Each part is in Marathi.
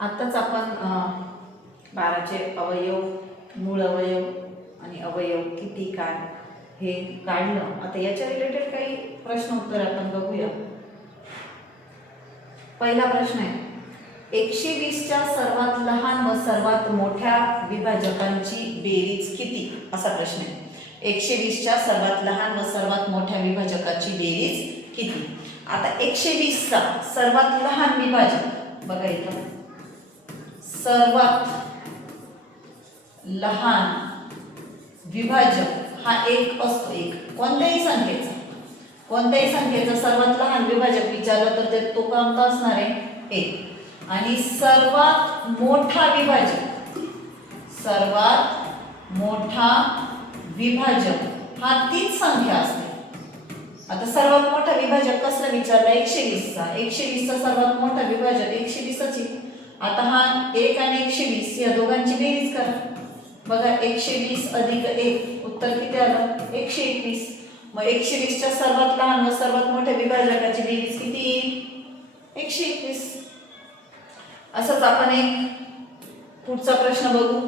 आताच आपण 12चे अवयव, मूळ अवयव आणि अवयव किती काय हे काढलं. आता याच्या रिलेटेड काही प्रश्न उत्तर आपण बघूया. पहिला प्रश्न आहे, 120च्या सर्वात लहान व सर्वात मोठ्या विभाजकांची बेरीज किती, असा प्रश्न आहे. 120च्या सर्वात लहान व सर्वात मोठ्या विभाजकाची बेरीज किती. आता 120चा सर्वात लहान विभाजक बघा, इथं सर्वात लहान विभाजक हा एक असतो. एक कोणत्याही संख्येचा सर्वात लहान विभाजक विचारलं तर ते तो कोणता असणार आहे, एक. आणि सर्वात मोठा विभाजक हा तीच संख्या असते. आता सर्वात मोठा विभाजक कसला विचारला, 120चा. 120चा सर्वात मोठा विभाजक 120च आहे. आता हा 1 आणि 120 या दोघांची बेरीज करा. बघा, 120 अधिक 1 उत्तर किती आलं, 121. मग 120च्या सर्वात लहान व सर्वात मोठ्या विभाजकाची बेरीज किती, 121. असंच आपण एक पुढचा प्रश्न बघू.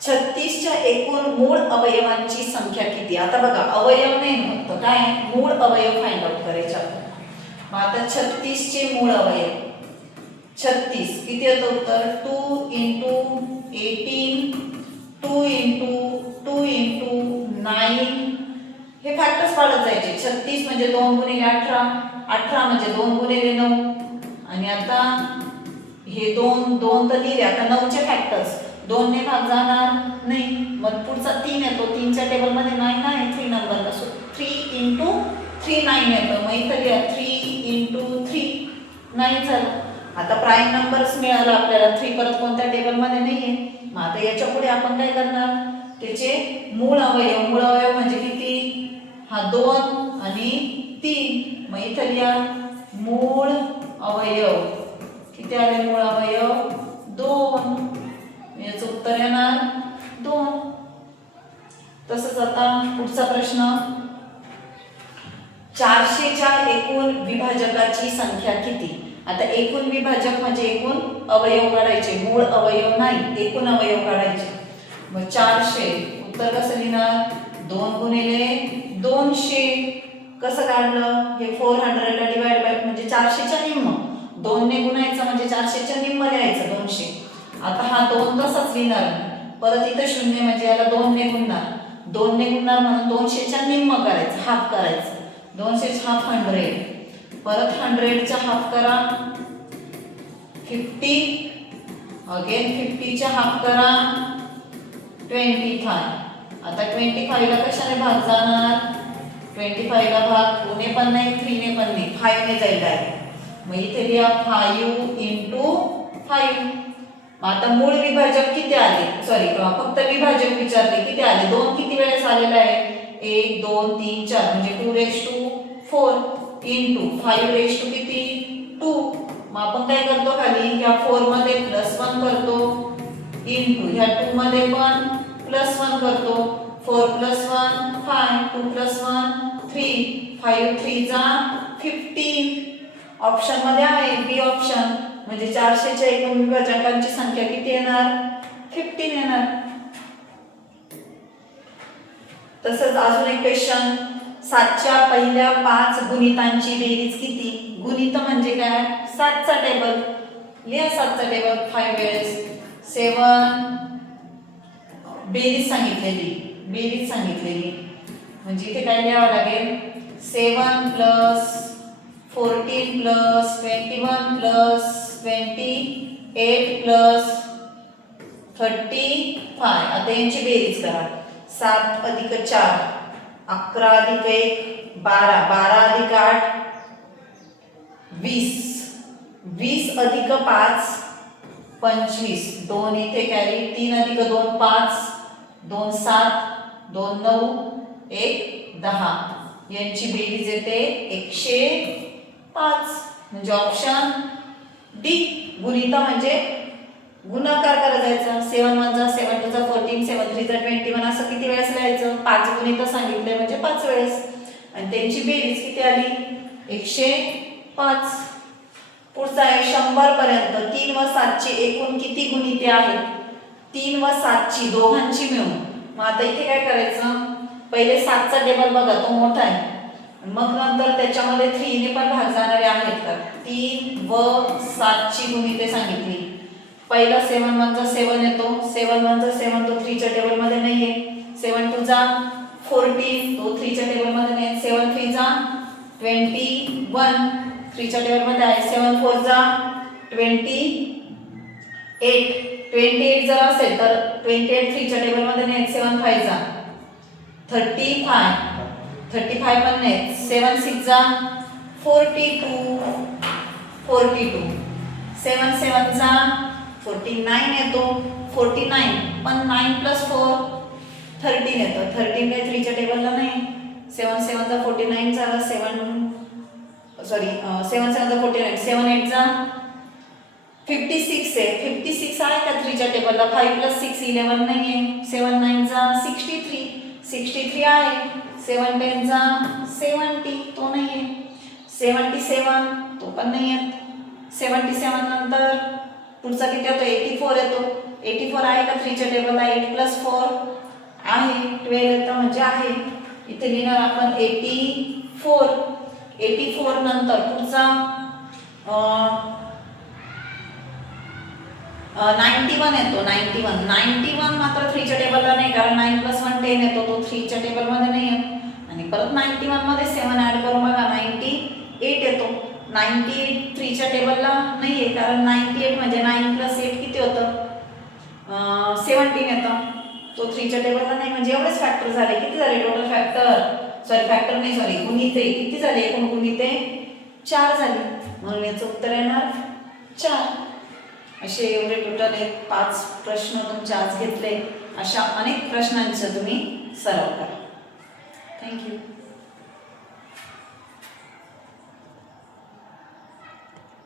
36च्या एकूण मूळ अवयवांची संख्या किती. आता बघा, अवयव नाही फक्त काय, मूळ अवयव फाइंड आउट करायचे आपण. मग आता 36चे मूळ अवयव 36 किती येतं उत्तर, 2 × 18 2 × 2 × 9. हे फॅक्टर्स पाडत जायचे. 36 म्हणजे 2 × 18, 18 म्हणजे 2 × 9. आणि आता हे 2 तर लिहिले. आता 9चे फॅक्टर्स 2 ने भाग जाणार नाही. मग पुढचा 3 येतो. 3च्या टेबलमध्ये 9 आहे 3 नंबरला. सो 3 × 3 9 येतं. मग इथं लिहा 3 × 3 9 झालं. आता प्राईम नंबर्स मिळाला आपल्याला. 3 परत कोणत्या टेबलमध्ये नाहीये. मग आता याच्या पुढे आपण काय करणार, त्याचे मूळ अवयव म्हणजे किती, हा 2 आणि 3. मग इथं लिहा मूळ अवयव किती आले, मूळ अवयव 2. याचं उत्तर येणार 2. तसंच आता पुढचा प्रश्न, 400च्या एकूण विभाजकाची संख्या किती. आता एकूण विभाजक म्हणजे एकूण अवयव काढायचे, मूळ अवयव नाही, एकूण अवयव काढायचे. मग 400 उत्तर कसं लिहिणार, 2 × 200. कसं काढलं, हे 400 ला डिवाइड बाय म्हणजे 400च्या निम्म, 2 ने गुणायचं म्हणजे 400च्या निम्म लिहायचं 200. आता हा 2 तसाच लिहिणार. परत इथं 0 म्हणजे याला 2 ने गुणणार. 2 ने गुणणार म्हणून 200च्या निम्म करायचं, हाफ करायचं. 200 हाफ 100. परत 100चा हाफ करा 50. अगेन 50चा हाफ करा 25. आता 25 ला कशाने भाग जाणार, 25 ला भाग 2 ने पण नाही 3 ने पण नाही, 5 ने जाईल डायरेक्ट. मग इथे लिहा 5 × 5. आता मूळ विभाजक किती आले, सॉरी फक्त विभाजक विचारले किती आले, 2 किती वेळेस आलेला आहे, 1 2 3 4 म्हणजे 2⁴ × 5 किती 2. मग आपण काय करतो, खाली ह्या 4 मध्ये +1 करतो, इंटू ह्या 2 मध्ये पण +1 करतो. 4 + 1 5, 2 + 1 3, 5 3 जा 15. ऑप्शन मध्ये आहे बी ऑप्शन. म्हणजे 400च्या एकूण विभाजकांची संख्या किती येणार, 15 येणार. तसंच अजून एक क्वेश्चन, 7च्या पहिल्या 5 गुणितांची बेरीज किती. गुणित म्हणजे काय, 7चा टेबल लिहा. 7चा टेबल 5 वेळेस 7. बेरीज सांगितलेली म्हणजे इथे काय लिहावं लागेल, 7 + 14 + 21 + 28 + 35. आता यांची बेरीज करा. 7 + 4 11 + 1 12, 12 + 8 20, 20 + 5 25, 2 इथे कॅरी, 3 + 2 5, 2 7, 2 9, 1 10. यांची बेरीज येते 105. म्हणजे ऑप्शन डी. गुणिता म्हणजे गुणाकार करायचा. 7 1 जा 7 2 जा 14, 7 3 जा 21. असं किती वेळेस लिहायचं, 5 गुणित सांगितले म्हणजे 5 वेळेस. आणि त्यांची बेरीज किती आली, 105. पुढचा पुढचा आहे 100 पर्यंत 3 व 7 ची एकूण किती गुणिते आहेत? 3 व 7 ची दोघांची मिळून. मग आता इथे काय करायचं, पहिले 7 चा टेबल बघा, तो मोठा आहे, मग नंतर त्याच्यामध्ये 3 ने पण भाग जाणारे आहेत का? 3 व 7 ची गुणिते सांगितली. पहिला 7 1 जा 7 येतो, 7 1 जा 7 तो 3 च्या टेबल मध्ये नाहीये. 7 2 जा 14 तो 3 च्या टेबल मध्ये नाही. 7 3 जा 21 3 च्या टेबल मध्ये आहे. 7 4 जा 28 जर असेल तर 28 3 च्या टेबल मध्ये नाही. 7 5 जा 35 पण नाही. 7 6 जा 42 7 7 जा 49 येतो. 49 पण 9 + 4 13 येतं. 13 काय 3 च्या टेबलला नाही. 7 7 जा 49 झाला. 7 7 7 जा 49 7 8 जा 56 आहे. 56 आहे का 3 च्या टेबलला? 5 + 6 11 नाहीये. 7 9 जा 63 आहे. 7 10 जा 70 तो नाहीये. 77 तो पण नाहीये. 77 नंतर पुढचा किती येतो? 84 येतो. 84 आहे का 3 च्या टेबलला? 8 + 4 आहे. 12 येतं म्हणजे आहे. इथे लिहिणार आपण 84 नंतर पुढचा 91 येतो. 91 मात्र 3 च्या टेबलला नाही, कारण 9 + 1 10 येतो. तो 3 च्या टेबलमध्ये नाही आहे. आणि परत 91 मध्ये 7 ऍड करून बघा 98 येतो. 98 3 च्या टेबलला नाहीये, कारण 98 म्हणजे 9 + 8 किती होतं? 17 येतं. तो 3 च्या टेबलला नाही. म्हणजे एवढेच फॅक्टर झाले. किती झाले टोटल फॅक्टर? गुणिते किती झाले? एकूण गुणिते 4 झाले. म्हणून याचं उत्तर येणार 4. असे एवढे टोटल 5 प्रश्न तुमचे आज घेतले. अशा अनेक प्रश्नांचा तुम्ही सराव करा. थँक्यू.